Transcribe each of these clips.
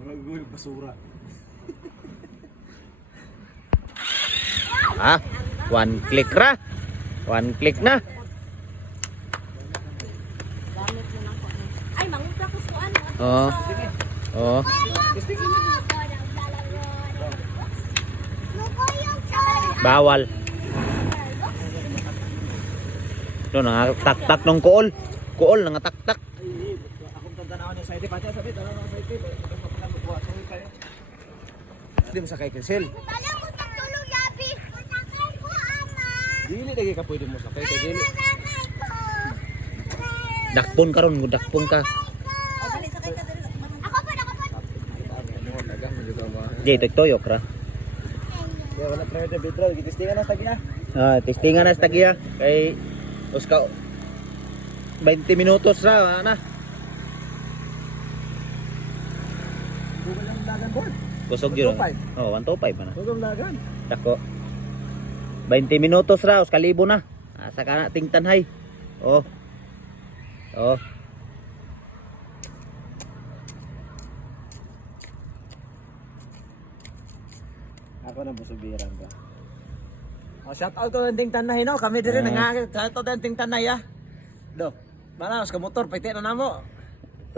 Magaguhid basura. Ah, one click ra. One click na. Gamit mo ng kuan. Ay, mangupla ko sa ano. Oh. Oh. Bawal. No, nangatak-tak ng kuol. Kuol nangatak-tak. Akong tandaan niya sa ite pa sabi tara na sa ite. Hindi mo sakay cancel. Tala ko tulog yabi. Sakay ko ama. Dili lagi ka pwede mo sakay kay dili. Dakpon karon, dakpon ka. Ako pa. Di toyok ra. Kaya wala private bidro, gitistingan na sa tagiya. Ah, testingan na sa tagiya kay uska 20 minutos ra na. Google lang dagan board. Kusog yun. 125. Oh, 125 na. Google dagan. Dako. 20 minutos ra, uska libo na. Asa ka na tingtanhay. Oh. Oh. Ako na busubiran ka. Oh, shout out to ng Tanay no. Kami dire shout out ng Tanay ah. Do. Mana us ka motor piti na namo.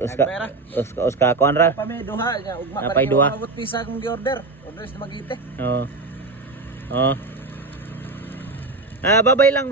Uska kuan ra. Pa may duha nya ugma pa Napay rin duha. mabot pisa kung gi-order. Order sa Magite. Oh. Oh. Ah, babay lang.